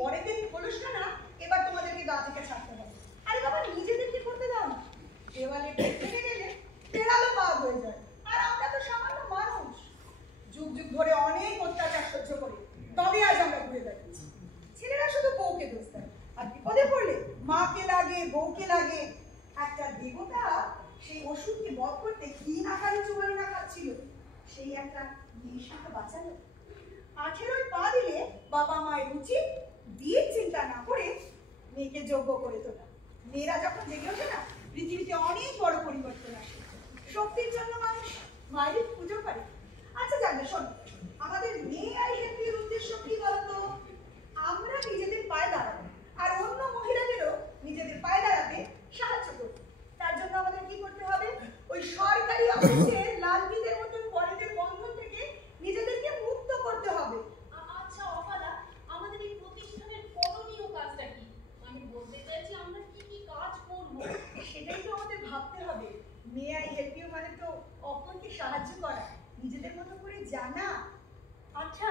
বরেদের খোলসটা না এবার তোমাদেরকে গা থেকে ছাড়তে হবে। আরে বাবা নিজেদেরকে করতে দাও না। দেওয়ালে থেকে গেলে বেড়ালো পা হয়ে যায়। আর আমরা তো সামান্য মানুষ, যুগ যুগ ধরে অনেক অত্যাচার সহ্য করি, তবে আজ আমরা ঘুরে দাঁড়িয়েছি। ছেলেরা শুধু বউকে দোষ দেয়, আর বিপদে পড়লে মাকে লাগে, বউকে লাগে। একটা দেবতা সেই অসুরকে বধ করতে কি নাকানি চুমানি না খাচ্ছিল, সেই একটা মেয়েকে বাঁচালো। 18 পা দিলে বাবা মায়ের উচিত বিয়ের চিন্তা না করে মেয়েকে যোগ্য করে তোলা। মেয়েরা যখন জেগে ওঠে না, পৃথিবীতে অনেক বড় পরিবর্তন আসে। শক্তির জন্য মানুষ মায়ের পুজো করে। আচ্ছা জানো শোন, আমাদের মেয়ে আই হেল্পের উদ্দেশ্য কি বলতো? আমরা নিজেদের পায়ে দাঁড়াবো আর অন্য মহিলাদেরও নিজেদের পায়ে দাঁড়াতে সাহায্য করবো। তার জন্য আমাদের কি করতে হবে? ওই সরকারি অফিসে লালবিদের মতন বড়দের বন্ধন থেকে নিজেদেরকে মুক্ত করতে হবে। আচ্ছা অপালা, আমাদের এই প্রতিষ্ঠানের করণীয় কাজটা কি? আমি বলতে চাইছি আমরা কি কি কাজ করব, সেটাই তো আমাদের ভাবতে হবে। মে আই হেল্প ইউ মানে তো অপরকে সাহায্য করা, নিজেদের মতো করে জানা। আচ্ছা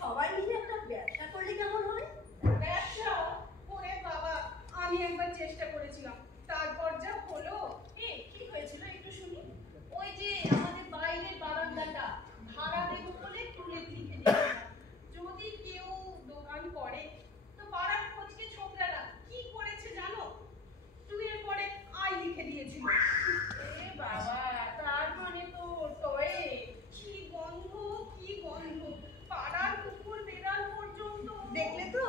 সবাই মিলে একটা ব্যবসা করলে কেমন হয়? ব্যবসা? ওরে বাবা, আমি একবার চেষ্টা করেছিলাম, তারপর যা হলো। কি হয়েছিল একটু শুনি। ওই যে আমাদের বাইরের বারান্দাটা ভাড়া দেব বলে তুলে লিখে দিয়েছিলাম, যদি কেউ দোকান করে তো পাড়ার খোঁজকে ছোকরারা কি করেছে জানো? টুয়ের পরে আই লিখে দিয়েছিল। এ বাবা, তার মানে তো টয়ে কি গন্ধ, কি গন্ধ! পাড়ার কুকুর বেড়াল পর্যন্ত দেখলে তো,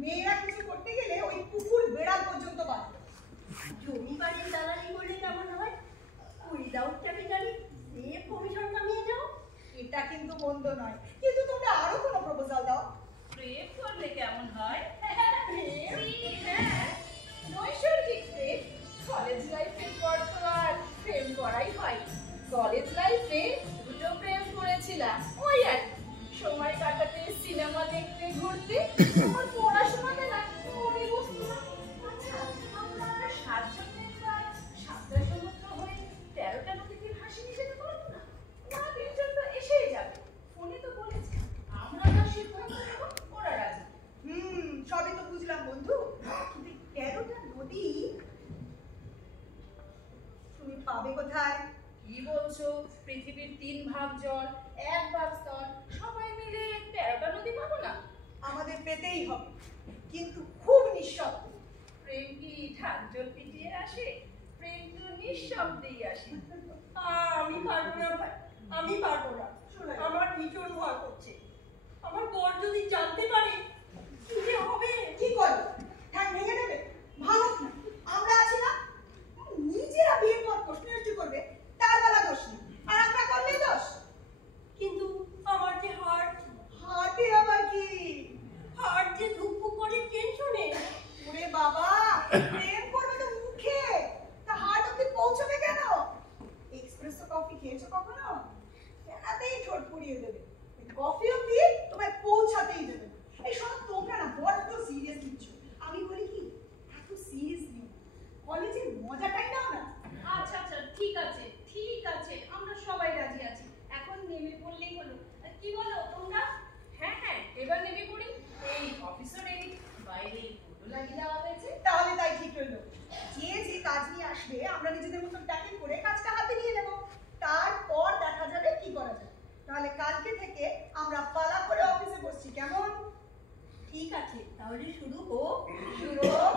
মেয়েরা কিছু করতে গেলে ওই কুকুর বেড়াল পর্যন্ত বাঁধে। জমি বাড়ির দালালি করলে কেমন হয়? উইদাউট ক্যাপিটালি সেফ কমিশন কামিয়ে যাও। এটা কিন্তু মন্দ নয়, কিন্তু তোমরা আরো কোনো প্রপোজাল দাও। প্রেম করলে কেমন হয়? নৈসর্গিক প্রেম। কলেজ লাইফের পর তো আর প্রেম করাই হয়। কলেজ লাইফে দুটো প্রেম করেছিলাম, ওই আর সময় কাটাতে, সিনেমা দেখতে, ঘুরতে। আমার পড়াশোনাতে না মনে বসতো না। আচ্ছা আমরা 7 জন মেম্বার 7টা সমুদ্র হয়ে 13টা নদীতে ভাসি যেতে পারবো না? ওরা 3জন তো এসেই যাবে। ফোনে তো বলেছে আমরা যা সিদ্ধান্ত নেব ওরা রাজি। সবই তো বুঝলাম বন্ধু, কিন্তু 13টা নদী তুমি পাবে কোথায়? কি বলছো? পৃথিবীর 3 ভাগ জল, 1 ভাগ স্থল, সবাই মিলে 13টা নদী পাবো না? আমাদের পেতেই হবে, কিন্তু খুব নিঃশব্দ। প্রেম কি ঢাক জল পিটিয়ে আসে? প্রেম তো নিঃশব্দেই আসে। আমি পারবো না ভাই, আমি পারবো না। আমার ভীষণ ভয় করছে। আমার বর যদি জানতে পারে কি যে হবে। কি করবে? ঠ্যাং ভেঙে দেবে? ভাঙুক না, আমরা আছি না। নিজেরা বিয়ের পর প্রশ্ন সৃষ্টি করবে, তার বেলা দোষ নেই, আর আমরা করলে দোষ। কিন্তু আমার যে হার্টে আবার কি? হার্ট যে ধুকপুক করে টেনশনে। ওরে বাবা, প্রেম করবে তো মুখে, তা হার্ট অব্দি পৌঁছবে কেন? এক্সপ্রেসো কফি খেয়েছো কখনো? এনাতেই ঠোঁট পুড়িয়ে দেবে। কফি অব্দি তোমায় পৌঁছাতেই দেবে না। এই শোনো, তোমরা না বড্ড সিরিয়াস নিচ্ছ। আমি বলি কি, এত সিরিয়াস নিও। কলেজের মজাটাই নাও না। আচ্ছা আচ্ছা, ঠিক আছে ঠিক আছে, আমরা সবাই রাজি আছি। এখন নেমে পড়লেই হলো। কি বলো তোমরা? হ্যাঁ হ্যাঁ, এবার নেমে পড়ি। এই অফিসও রেডি, বাইরে ফটো লাগিয়ে দেওয়া হয়েছে। তাহলে তাই ঠিক রইলো। যে যে কাজ নিয়ে আসবে আমরা নিজেদের মতন ট্যাকেল করে কাজটা হাতে নিয়ে নেব, তারপর দেখা যাবে কি করা যায়। তাহলে কালকে থেকে আমরা পালা করে অফিসে বসছি, কেমন? ঠিক আছে, তাহলে শুরু হোক। শুরু হোক।